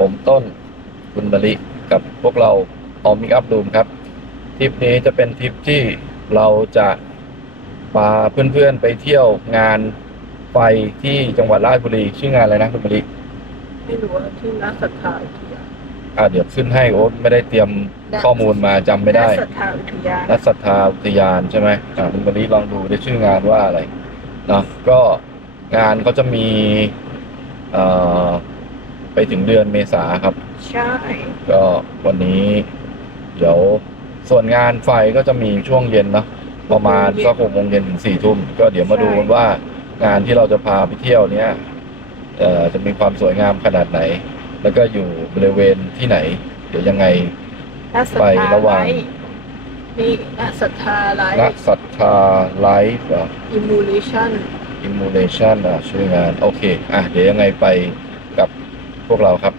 ผมต้นคุณมะลิกับพวกเราออมิกอัพรูมครับทริปนี้จะเป็นทริปที่เราจะพาเพื่อนๆไปเที่ยวงานไฟที่จังหวัดราชบุรี ชื่องานอะไรนะคุณมะลิไม่รู้ว่าที่นักศรัทธาอุทยานอ่าเดี๋ยวขึ้นให้โอ๊ตไม่ได้เตรียมข้อมูลมาจำไม่ได้นักศรัทธาอุทยานนักศรัทธาอุทยานใช่ไหมอ่าคุณมะลิลองดูได้ชื่องานว่าอะไรเนาะก็งานเขาจะมีเอ่อ ไปถึงเดือนเมษาครับ ใช่ ก็วันนี้เดี๋ยวส่วนงานไฟก็จะมีช่วงเย็นเนอะประมาณสักหกโมงเย็นถึงสี่ทุ่มก็เดี๋ยวมาดูกันว่างานที่เราจะพาไปเที่ยวเนี้ยเอ่อจะมีความสวยงามขนาดไหน แล้วก็อยู่บริเวณที่ไหน เดี๋ยวยังไง นักศรัทไปธาระหไลว่างฟ์นี่นักศรัทธาไลนักฟ์ศรัทธาไลฟ์อิมูเลชันอิมูเลชันอะชื่องาน โอเค อะ เดี๋ยวยังไงไปกับ พวกเราครับ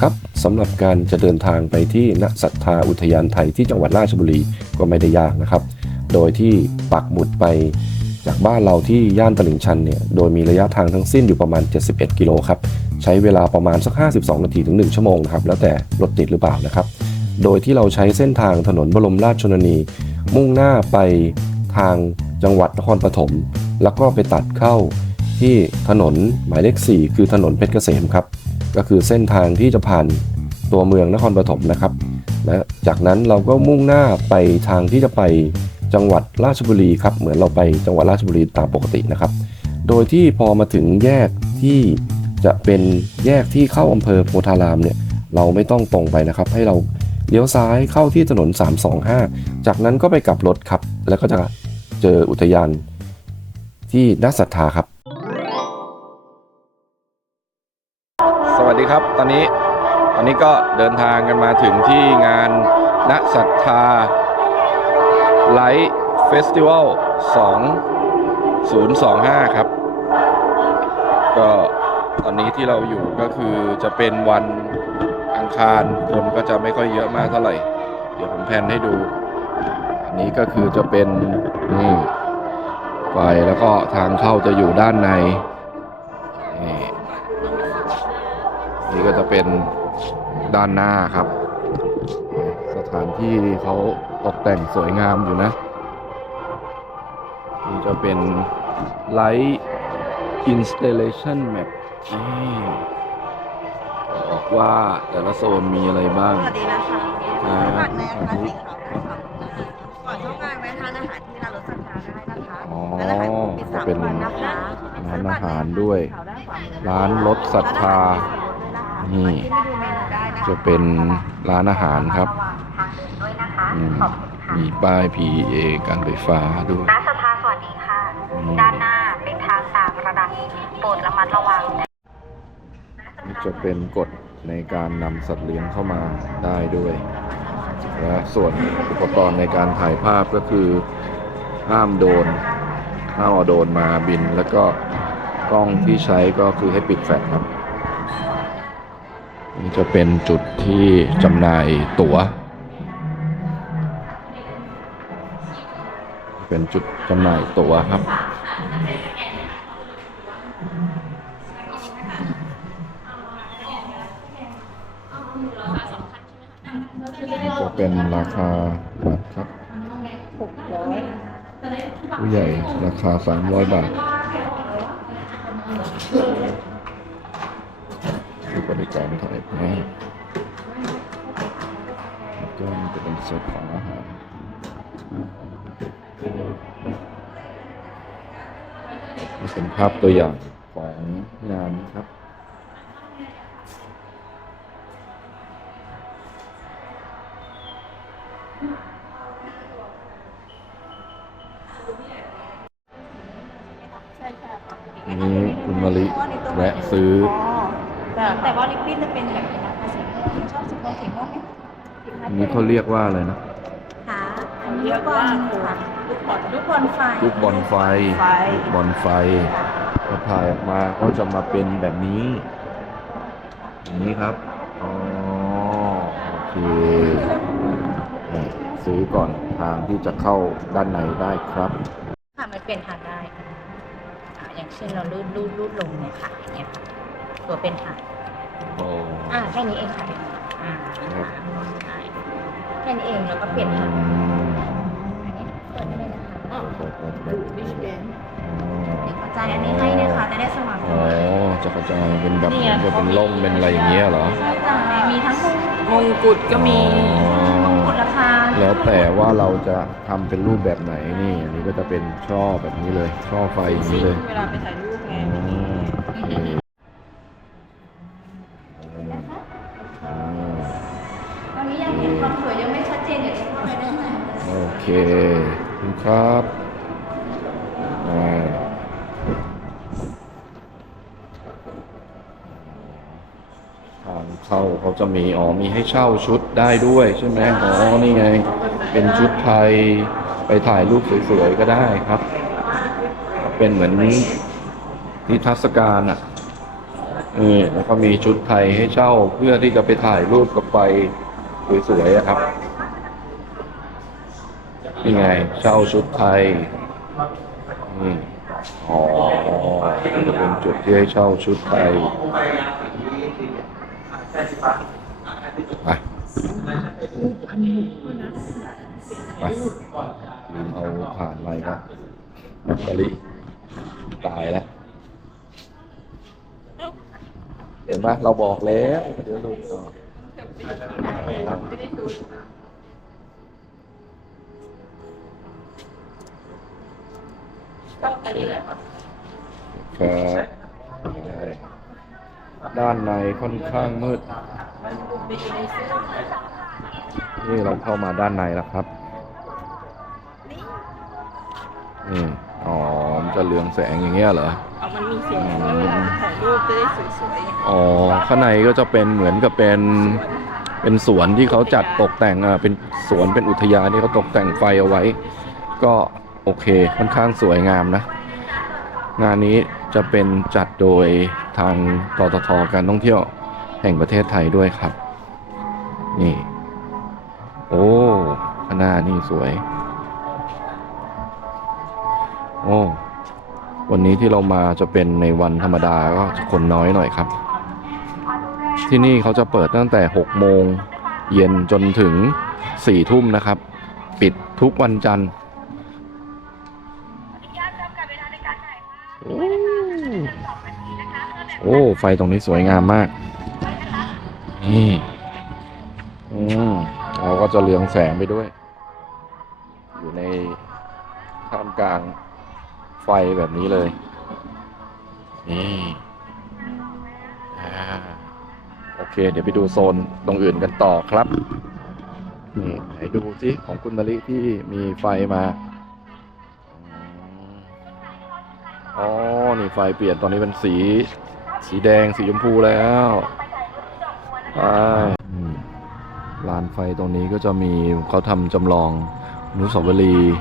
ครับสำหรับการจะเดินทางไปที่ณศรัทธาอุทยานไทยที่จังหวัดราชบุรีก็ไม่ได้ยากนะครับ โดยที่ปักหมุดไปจากบ้านเราที่ย่านตลิ่งชันเนี่ย โดยมีระยะทางทั้งสิ้นอยู่ประมาณ 71 กิโลครับ ใช้เวลาประมาณสัก 52 นาทีถึง 1 ชั่วโมงนะครับ แล้วแต่รถติดหรือเปล่านะครับ โดยที่เราใช้เส้นทางถนนบรมราชชนนี มุ่งหน้าไปทางจังหวัดนครปฐม แล้วก็ไปตัดเข้า ที่ถนนหมายเลข 4 คือถนนเพชรเกษมครับ ก็คือเส้นทางที่จะผ่านตัวเมืองนครปฐมนะครับและจากนั้นเราก็มุ่งหน้าไปทางที่จะไปจังหวัดราชบุรีครับ เหมือนเราไปจังหวัดราชบุรีตามปกตินะครับ โดยที่พอมาถึงแยกที่จะเป็นแยกที่เข้าอำเภอโพธารามเนี่ยเราไม่ต้องตรงไปนะครับ ให้เราเลี้ยวซ้ายเข้าที่ถนน 325 จากนั้นก็ไปกลับรถครับ แล้วก็จะเจออุทยานที่น่าศรัทธาครับ ครับ ตอนนี้ตอนนี้ก็เดินทางกันมาถึงที่งานณศรัทธาไลท์เฟสติวัล2025 ครับ ก็ตอนนี้ที่เราอยู่ก็คือจะเป็นวันอังคารคนก็จะไม่ค่อยเยอะมากเท่าไหร่ เดี๋ยวผมแพนให้ดู อันนี้ก็คือจะเป็นนี่ไฟแล้วก็ทางเข้าจะอยู่ด้านในนี่ นี่ก็จะเป็นด้านหน้าครับ สถานที่เขาตกแต่งสวยงามอยู่นะ นี่จะเป็น Light Installation Map นี่บอกว่าแต่ละโซนมีอะไรบ้าง สวัสดีนะคะครับฝากในอาคารสีขาวของเรานะคะก่อนช่วงงานแวะทานอาหารที่ร้านรสสัทธาได้นะคะอ๋อร้านอาหารปิดสามเป็นวันนะคะร้านอาหารด้วย ร้านรสศรัทธา นี่จะเป็นร้านอาหารครับอืมมีป้าย PA การไฟฟ้าด้วยนักสภาสวัสดีค่ะ ด้านหน้าเป็นทางต่างระดับโปรดระมัดระวังนี่จะเป็นกฎในการนำสัตว์เลี้ยงเข้ามาได้ด้วย และส่วนอุปกรณ์ในการถ่ายภาพก็คือ ห้ามโดนห้ามเอาโดรนมาบิน แล้วก็กล้องที่ใช้ก็คือให้ปิดแฟลชครับ นี่จะเป็นจุดที่จำหน่ายตั๋ว เป็นจุดจำหน่ายตั๋วครับนี่จะเป็นราคาบัตรครับผู้ใหญ่ราคา 300 บาท เป็นภาพตัวอย่างของงานครับนี้คุณมะลิแวะซื้อ แต่ว่าลิปปิ้นจะเป็นแบบนี้นะคะสีชอบสีม่วงสีม่วงไหมอันนี้เขาเรียกว่าอะไรนะคะอันนี้ลูกบอลค่ะลูก บอลลูกบอลไฟลูกบอลไฟไฟลูกบอลไฟพอถ่ายออกมาก็จะมาเป็นแบบนี้อย่างนี้ครับอ๋อโอเคนี่ซื้อก่อนทางที่จะเข้าด้านในได้ครับค่ะมันเปลี่ยนทางได้ออย่างเช่นเราลูดลูดลูดลงเนี่ยค่ะอย่างเนี่ยค่ะตัวเป็นหางโอ้อ่าแค่นี้เองค่ะอ่าครับใช่แค่นี้เองแล้วก็เปลี่ยนหางอันนี้เปิดได้เลย เดี๋ยวกระจายอันนี้ให้นะคะจะได้สว่างอ๋อว่างจะกระจายเป็นแบบเหมือนกับเป็นล่มเป็นอะไรอย่างเงี้ยเหรอใช่จายมีทั้งมงมงกุฎก็มีมงกุฎราคาแล้วแต่ว่าเราจะทำเป็นรูปแบบไหนนี่ อันนี้ก็จะเป็นช่อแบบนี้เลย ช่อไฟอย่างนี้เลย เวลาไปถ่ายรูป ครับทางเข้าเขาจะมีอ๋อมีให้เช่าชุดได้ด้วยใช่ไหมอ๋อนี่ไง เป็นชุดไทยไปถ่ายรูปสวยๆก็ได้ครับ เป็นเหมือนนิทรรศการอะเออแล้วก็มีชุดไทยให้เช่าเพื่อที่จะไปถ่ายรูปกับไฟสวยๆครับ นี่ไงเช่าชุดไทยนี่อ๋อจะเป็นจุดที่ให้เช่าชุดไทยไปไปลืมเอาผ่านไปครับแบตเตอรี่ตายแล้วเห็นไหมเราบอกแล้ว เดี๋ยวดูต่อ ครับได้ด้านในค่อนข้างมืด นี่เราเข้ามาด้านในแล้วครับนี่อ๋อมันจะเรืองแสงอย่างเงี้ยเหรอเอามันมีเสียงว่าเวลาถ่ายรูปจะได้สวยๆอ๋อ ข้างในก็จะเป็นเหมือนกับเป็น เป็นสวนที่เขาจัดตกแต่งอะเป็นสวนเป็นอุทยานที่เขาตกแต่งไฟเอาไว้ ก็ โอเคค่อนข้างสวยงามนะ งานนี้จะเป็นจัดโดยทางตตทการท่องเที่ยวแห่งประเทศไทยด้วยครับ นี่ โอ้ข้างหน้านี่สวย โอ้วันนี้ที่เรามาจะเป็นในวันธรรมดาก็จะคนน้อยหน่อยครับ ที่นี่เขาจะเปิดตั้งแต่ 6 โมงเย็นจนถึง 4 ทุ่มนะครับ ปิดทุกวันจันทร์ อ้ ไฟตรงนี้สวยงามมาก นี่อืมเราก็จะเรืองแสงไปด้วย อยู่ในท่ามกลางไฟแบบนี้เลย นี่โอเค เดี๋ยวไปดูโซนตรงอื่นกันต่อครับ นี่ไหนดูสิของคุณมะลิที่มีไฟมาอ๋อ นี่ไฟเปลี่ยนตอนนี้เป็นสี สีแดงสีชมพูแล้วไปลานไฟตรงนี้ก็จะมีเขาทำจำลองนุสาวรีย์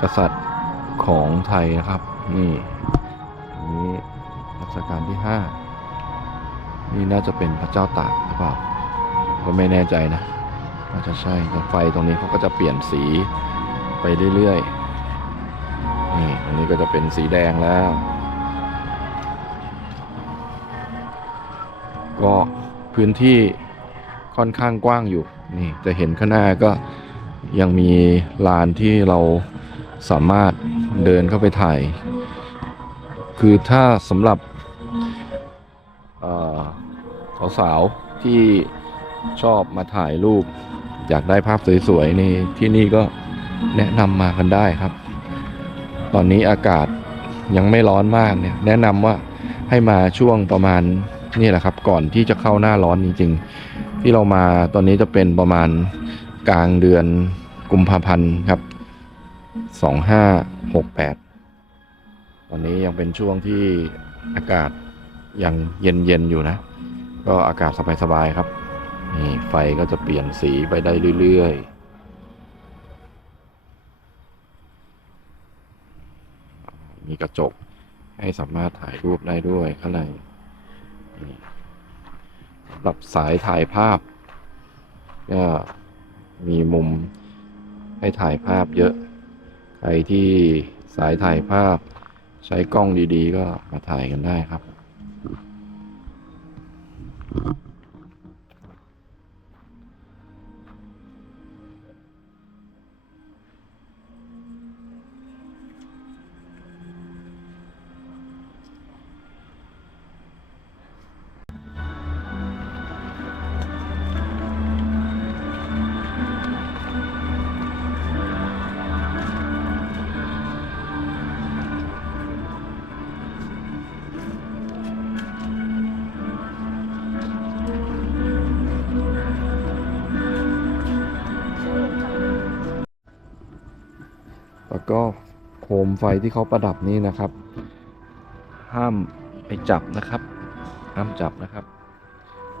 กษัตริย์ของไทยนะครับ นี่นี้รัชกาลที่ห้านี่น่าจะเป็นพระเจ้าตากหรือเปล่า ก็ไม่แน่ใจนะน่าจะใช่แต่ไฟตรงนี้เขาก็จะเปลี่ยนสีไปเรื่อยๆนี่ตรงนี้ก็จะเป็นสีแดงแล้ว ก็พื้นที่ค่อนข้างกว้างอยู่นี่จะเห็นข้างหน้าก็ยังมีลานที่เราสามารถเดินเข้าไปถ่าย คือถ้าสำหรับสาวๆที่ชอบมาถ่ายรูป อยากได้ภาพสวยๆนี่ที่นี่ก็แนะนำมากันได้ครับ ตอนนี้อากาศยังไม่ร้อนมากเนี่ย แนะนำว่าให้มาช่วงประมาณ นี่แหละครับ ก่อนที่จะเข้าหน้าร้อนจริงๆ ที่เรามาตอนนี้จะเป็นประมาณกลางเดือนกุมภาพันธ์ครับสองห้าหกแปดตอนนี้ยังเป็นช่วงที่อากาศยังเย็นๆอยู่นะ ก็อากาศสบายๆครับนี่ไฟก็จะเปลี่ยนสีไปได้เรื่อยๆมีกระจกให้สามารถถ่ายรูปได้ด้วยข้างใน นี่สำหรับสายถ่ายภาพ ก็มีมุมให้ถ่ายภาพเยอะ ใครที่สายถ่ายภาพ ใช้กล้องดีๆ ก็มาถ่ายกันได้ครับแไฟที่เขาประดับนี่นะครับ ห้ามไปจับนะครับ ห้ามจับนะครับ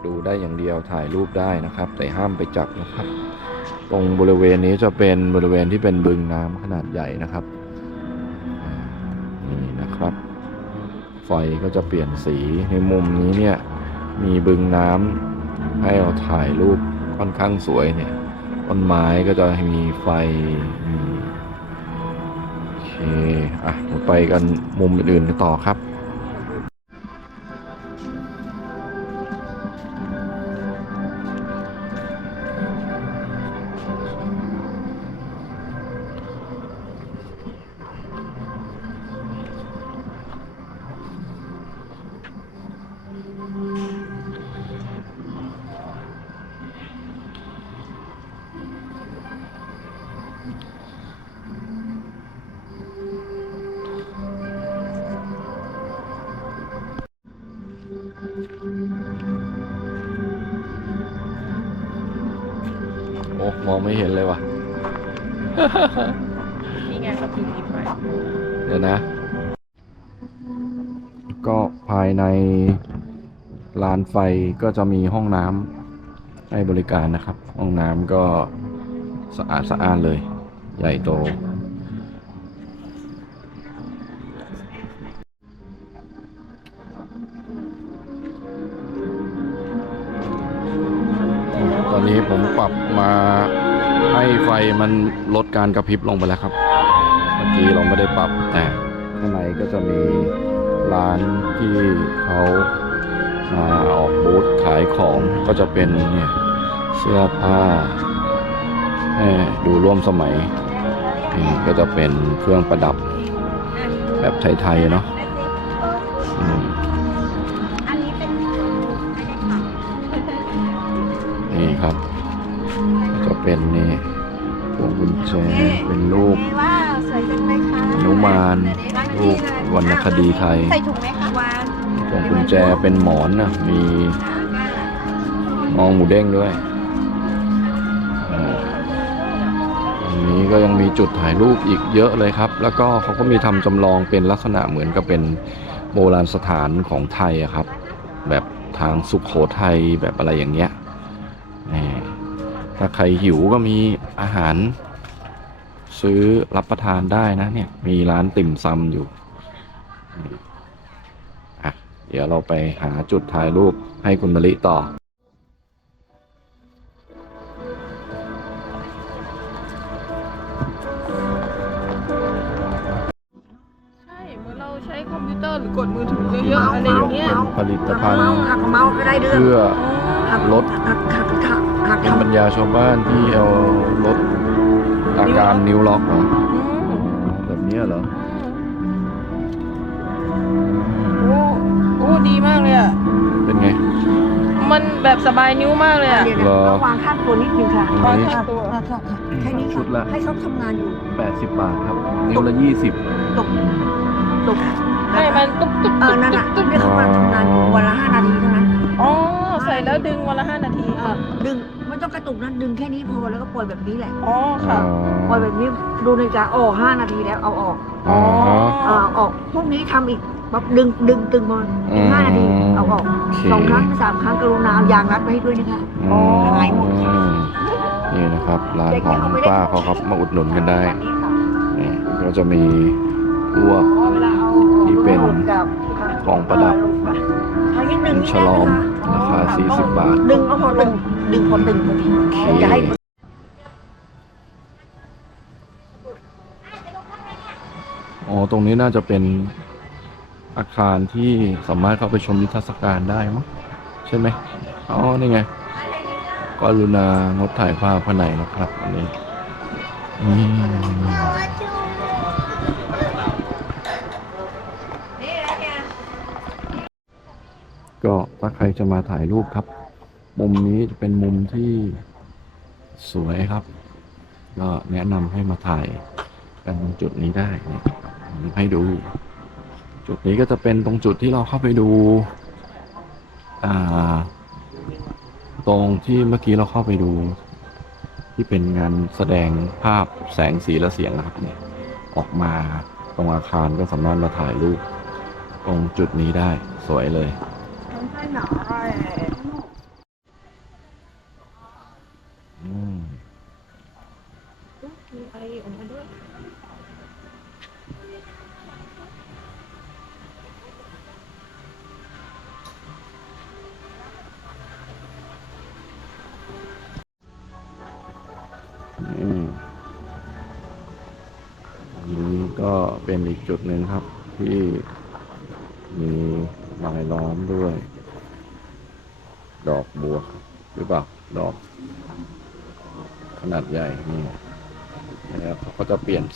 ดูได้อย่างเดียวถ่ายรูปได้นะครับ แต่ห้ามไปจับนะครับ ตรงบริเวณนี้จะเป็นบริเวณที่เป็นบึงน้ำขนาดใหญ่นะครับนี่นะครับ ไฟก็จะเปลี่ยนสีในมุมนี้เนี่ยมีบึงน้ำให้เราถ่ายรูปค่อนข้างสวยเนี่ยต้นไม้ก็จะมีไฟมี อะไปกันมุมอื่นๆกันต่อครับ มองไม่เห็นเลยว่ะ นี่ไงครับพิมพ์ไปเดี๋ยวนะ ก็ภายในลานไฟก็จะมีห้องน้ำให้บริการนะครับ ห้องน้ำก็สะอาดสะอ้านเลย ใหญ่โตต ลดการกระพริบลงไปแล้วครับ เมื่อกี้เราไม่ได้ปรับแต่ข้างในก็จะมีร้านที่เขามาออกบูธขายของก็จะเป็นเนี่ยเสื้อผ้าแหม่ดูร่วมสมัยนี่ก็จะเป็นเครื่องประดับแบบไทยๆเนาะอืมอันนี้เป็นไม่ได้ค่ะนี่ครับ ก็จะเป็นนี่ พวงกุญแจเป็นรูปว้าวสวยจังเลยค่ะหนุมานรูปวรรณคดีไทยใส่ถุงไหมคะวานพวงกุญแจเป็นหมอนนะมีมองหมูเด้งด้วยอ่าตรงนี้ก็ยังมีจุดถ่ายรูปอีกเยอะเลยครับ แล้วก็เขาก็มีทำจำลองเป็นลักษณะเหมือนกับเป็นโบราณสถานของไทยอะครับ แบบทางสุขโขทัยแบบอะไรอย่างเงี้ยถ้าใครหิวก็มีอาหาร ซื้อรับประทานได้นะเนี่ย มีร้านติ่มซำอยู่อะเดี๋ยวเราไปหาจุดถ่ายรูปให้คุณมะลิต่อใช่เหมือนเราใช้คอมพิวเตอร์หรือกดมือถือเยอะๆอะไรอย่างเงี้ยผลิตภัณฑ์หักเมาส์ก็ได้เรื่องเพื่อหักลดหักหักหักหักเป็นบรรทำยาชาวบ้านที่เอาลด อาการนิ้วล็อกเหรออืมแบบเนี้ยเหรอโอ้โอ้ดีมากเลยอะ เป็นไง มันแบบสบายนิ้วมากเลยอะเดี๋ยวเหรอต้องวางค่าตัวนิดนึงค่ะอันวางนี้ค่าตัวอะค่ะค่ะแค่นี้ชุค่ะดละให้เขาทำงานอยู่80 บาทครับ นิ้วละ 20ตกตกให้มันตุ๊บตุ๊บเออนั่นน่ะตุ๊บนี่เขากำลังทำงานอยู่วันละห้านาทีเท่านั้น อ๋อ ใส่แล้วดึงวันละห้านาทีเออดึง ไม่ต้องกระตุกนะดึงแค่นี้พอแล้วก็ปล่อยแบบนี้แหละอ๋อค่ะ ปล่อยแบบนี้ดูในาฬิกาโอ้ห้านาทีแล้วเอาออกอ๋อเออเอาออกพวกนี้ทำอีกแบบดึงดึงตึงมาอีกห้านาทีเอาออกโอเค สองครั้งสามครั้งกรุณาเอายางรัดไว้ให้ด้วยนะคะ อืมหายหมดค่ะนี่นะครับร้านของคุณป้าเขาครับมาอุดหนุนกันได้อันนี้ค่ะนี่ก็จะมีพวกอ๋อเวลาเอาที่เป็นกับของประดับทางนี้ดึงฉลอมราคา40บาท ดึงเอาพอตึง ดึงพอตึงพอดีเราจะให้อ๋อ ตรงนี้น่าจะเป็นอาคารที่สามารถเข้าไปชมนิทรรศการได้มั้งใช่ไหมอ๋อ นี่ไงกรุณางดถ่ายภาพภายในนะครับอันนี้ก็ถ้าใครจะมาถ่ายรูปครับ มุมนี้จะเป็นมุมที่สวยครับ ก็แนะนำให้มาถ่ายกันตรงจุดนี้ได้เนี่ยให้ดู จุดนี้ก็จะเป็นตรงจุดที่เราเข้าไปดู อ่า ตรงที่เมื่อกี้เราเข้าไปดู ที่เป็นงานแสดงภาพแสงสีและเสียงนะครับเนี่ยออกมาตรงอาคารก็สามารถมาถ่ายรูปตรงจุดนี้ได้สวยเลย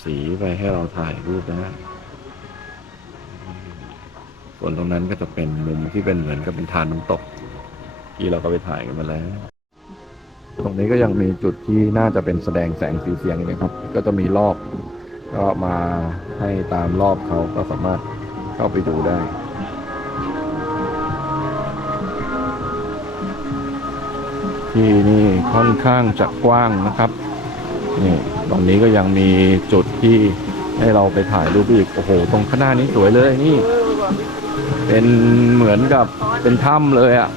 สีไปให้เราถ่ายรูปได้ส่วนตรงนั้นก็จะเป็นมุมที่เป็นเหมือนกับเป็นทานน้ำตก ที่เราก็ไปถ่ายกันมาแล้ว ตรงนี้ก็ยังมีจุดที่น่าจะเป็นแสดงแสงสีเสียงนะครับ ก็จะมีรอบก็มาให้ตามรอบเขาก็สามารถเข้าไปดูได้ที่นี่ค่อนข้างจะกว้างนะครับ นี่ตรงนี้ก็ยังมีจุดที่ให้เราไปถ่ายรูปอีก โอ้โห ตรงข้างหน้านี้สวยเลยนี่ เป็นเหมือนกับเป็นถ้ำเลยอะ่ะ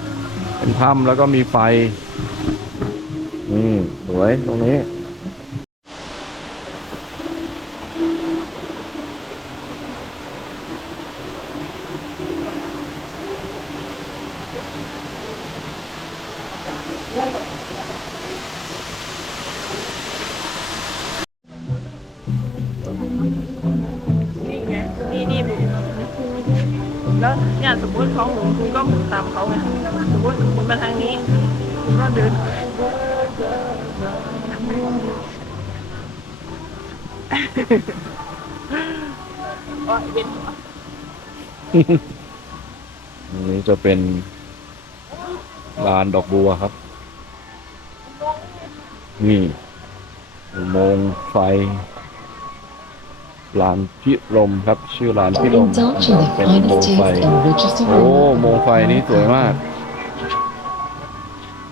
เป็นถ้ำแล้วก็มีไฟ นี่สวยตรงนี้ เนี่ยสมมติเขาหมุนคุณก็หมุนตามเขาไงสมมติหมุนมาทางนี้คุณก็เดินโอ้ยเย็นตรงนี้จะเป็นลานดอกบัวครับ นี่อุโมงค์ไฟ ลานพิรมครับ ชื่อลานพิรม Indulge in the เป็นอุโม finest งค์ไฟ taste and richest โอ้ aroma. อุโมงค์ไฟนี้สวยมาก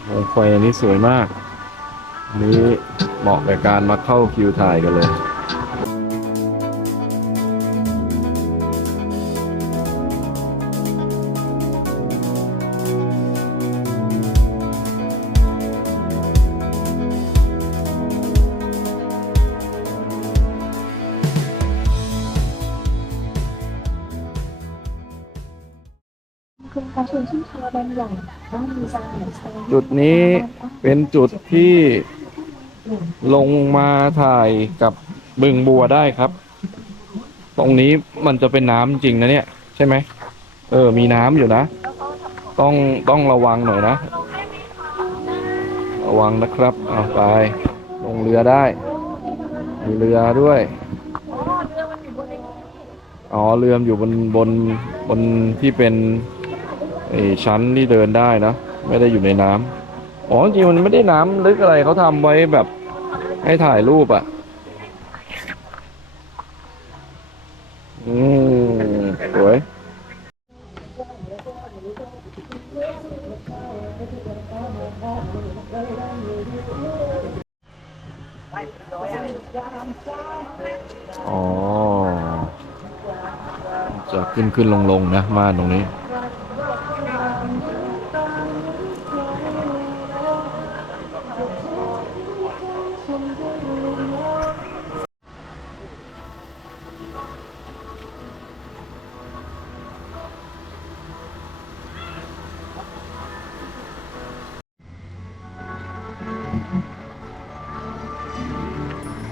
อุโมงค์ไฟอันนี้สวยมากอันนี้เหมาะกับการมาเข้าคิวถ่ายกันเลย จุดนี้เป็นจุดที่ลงมาถ่ายกับบึงบัวได้ครับ ตรงนี้มันจะเป็นน้ำจริงนะเนี่ย ใช่ไหม เออ มีน้ำอยู่นะ ต้องต้องระวังหน่อยนะ ระวังนะครับเอาไป ลงเรือได้ มีเรือด้วย อ๋อ เรือมันอยู่บนบนบนที่เป็น ไอ้ชั้นที่เดินได้นะไม่ได้อยู่ในน้ำอ๋อจริงมันไม่ได้น้ำลึกอะไรเขาทำไว้แบบ ให้ถ่ายรูปอะ่ะอืมสวยอ๋อจะขึ้นขึ้นลงลงนะม่านตรงนี้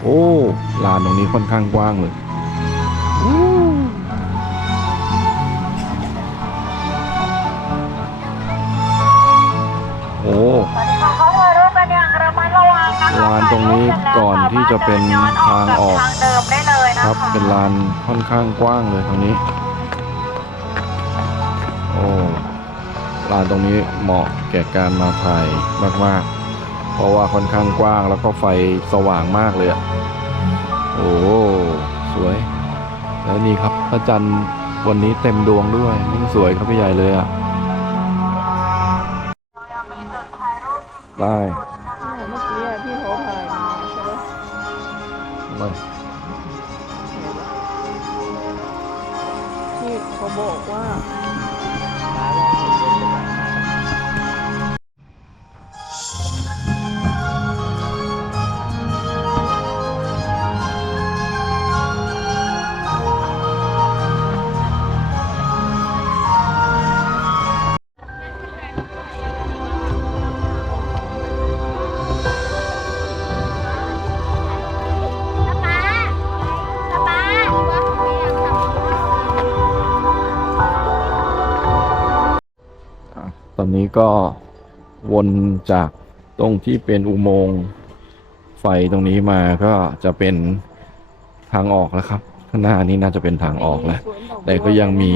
โอ้ลานตรงนี้ค่อนข้างกว้างเลยโอ้ลานตรงนี้ก่อนที่จะเป็นทางออกครับเป็นลานค่อนข้างกว้างเลยทางนี้ โอ้ลานตรงนี้เหมาะแก่การมาถ่ายมากๆ เพราะว่าค่อนข้างกว้างแล้วก็ไฟสว่างมากเลยอะโอ้สวย แล้วนี่ครับพระจันทร์วันนี้เต็มดวงด้วยยิ่งสวยครับพี่ใหญ่เลยอะได้เมื่อกี้อะที่เขาถ่ายมาใช่ไหมมาที่เขาบอกว่า ก็วนจากตรงที่เป็นอุโมงค์ไฟตรงนี้มาก็จะเป็นทางออกแล้วครับข้างหน้านี้น่าจะเป็นทางออกแล้ว แต่ก็ยังมี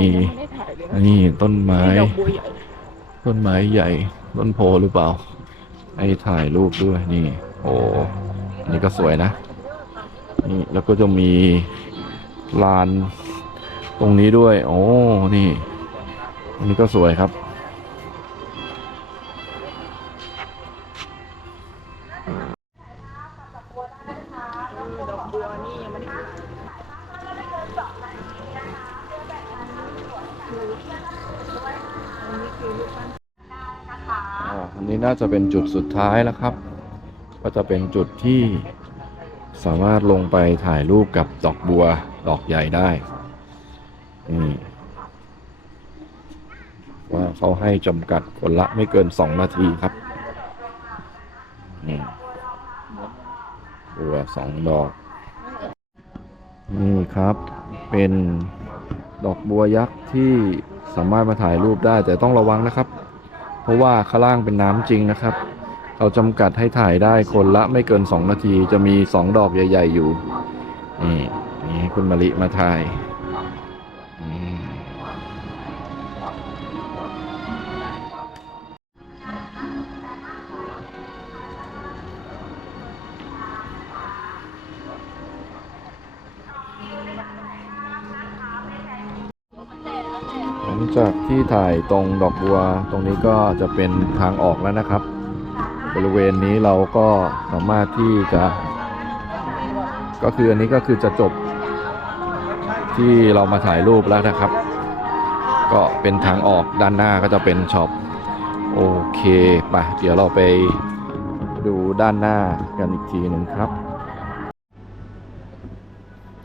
นี่ต้นไม้ ต้นไม้ใหญ่ ต้นโพหรือเปล่าให้ถ่ายรูปด้วยนี่ โอ้อันนี่ก็สวยนะ นี่แล้วก็จะมีลานตรงนี้ด้วย โอ้ นี่อันนี้ก็สวยครับ จะเป็นจุดสุดท้ายแล้วครับ ก็จะเป็นจุดที่สามารถลงไปถ่ายรูปกับดอกบัวดอกใหญ่ได้นี่ว่าเขาให้จำกัดคนละไม่เกินสองนาทีครับนี่บัวสองดอก นี่ครับ เป็นดอกบัวยักษ์ที่สามารถมาถ่ายรูปได้แต่ต้องระวังนะครับ เพราะว่าข้างล่างเป็นน้ำจริงนะครับ เขาจำกัดให้ถ่ายได้คนละไม่เกิน 2 นาทีจะมี 2 ดอกใหญ่ ๆ อยู่ นี่นี่ให้คุณมะลิมาถ่าย ที่ถ่ายตรงดอกบัวตรงนี้ก็จะเป็นทางออกแล้วนะครับ บริเวณนี้เราก็สามารถที่จะ ก็คืออันนี้ก็คือจะจบที่เรามาถ่ายรูปแล้วนะครับ ก็เป็นทางออกด้านหน้าก็จะเป็นช็อปโอเคไปเดี๋ยวเราไปดูด้านหน้ากันอีกทีหนึ่งครับ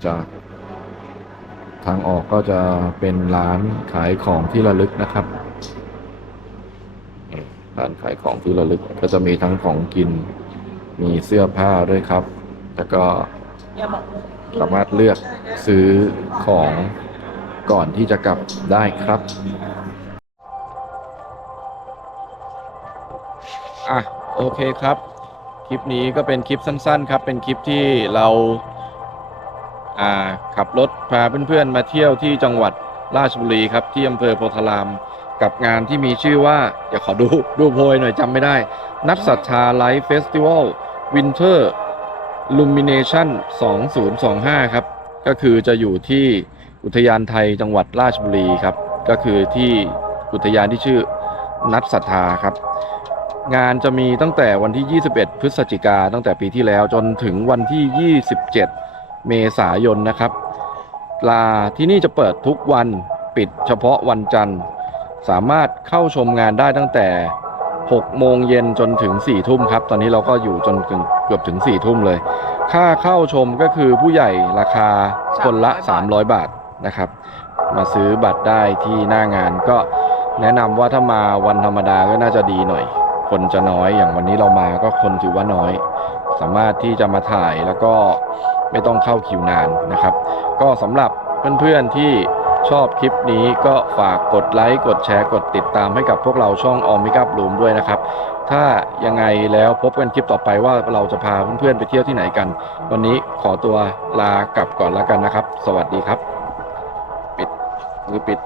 จาก ทางออกก็จะเป็นร้านขายของที่ระลึกนะครับ ร้านขายของที่ระลึกก็จะมีทั้งของกิน มีเสื้อผ้าด้วยครับ แล้วก็สามารถเลือกซื้อของก่อนที่จะกลับได้ครับอะโอเคครับ คลิปนี้ก็เป็นคลิปสั้น ๆ ครับ เป็นคลิปที่เรา ขับรถพาเพื่อนๆมาเที่ยวที่จังหวัดราชบุรีครับที่อำเภอโพธาราม กับงานที่มีชื่อว่าเดี๋ยวขอดูดูโพยหน่อยจำไม่ได้ นัดศรัทธาไลฟ์เฟสติวัลวินเทอร์ Lumination 2025 ครับ ก็คือจะอยู่ที่อุทยานไทยจังหวัดราชบุรีครับ ก็คือที่อุทยานที่ชื่อนัดศรัทธาครับ งานจะมีตั้งแต่วันที่ 21 พฤศจิกาตั้งแต่ปีที่แล้วจนถึงวันที่ 27 เมษายนนะครับ ลาที่นี่จะเปิดทุกวันปิดเฉพาะวันจันทร์ สามารถเข้าชมงานได้ตั้งแต่ 6 โมงเย็นจนถึง 4 ทุ่มครับ ตอนนี้เราก็อยู่จนถึงเกือบถึง 4 ทุ่มเลย ค่าเข้าชมก็คือผู้ใหญ่ราคาคนละ 300 บาทนะครับ มาซื้อบัตรได้ที่หน้างานก็แนะนำว่าถ้ามาวันธรรมดาก็น่าจะดีหน่อย คนจะน้อยอย่างวันนี้เรามาก็คนถือว่าน้อย สามารถที่จะมาถ่ายแล้วก็ ไม่ต้องเข้าคิวนานนะครับ ก็สำหรับเพื่อนๆที่ชอบคลิปนี้ก็ฝากกดไลค์ กดแชร์ กดติดตามให้กับพวกเราช่องออมิกับลูมด้วยนะครับ ถ้ายังไงแล้วพบกันคลิปต่อไปว่าเราจะพาเพื่อนๆไปเที่ยวที่ไหนกัน วันนี้ขอตัวลากลับก่อนแล้วกันนะครับ สวัสดีครับ ปิดมือปิด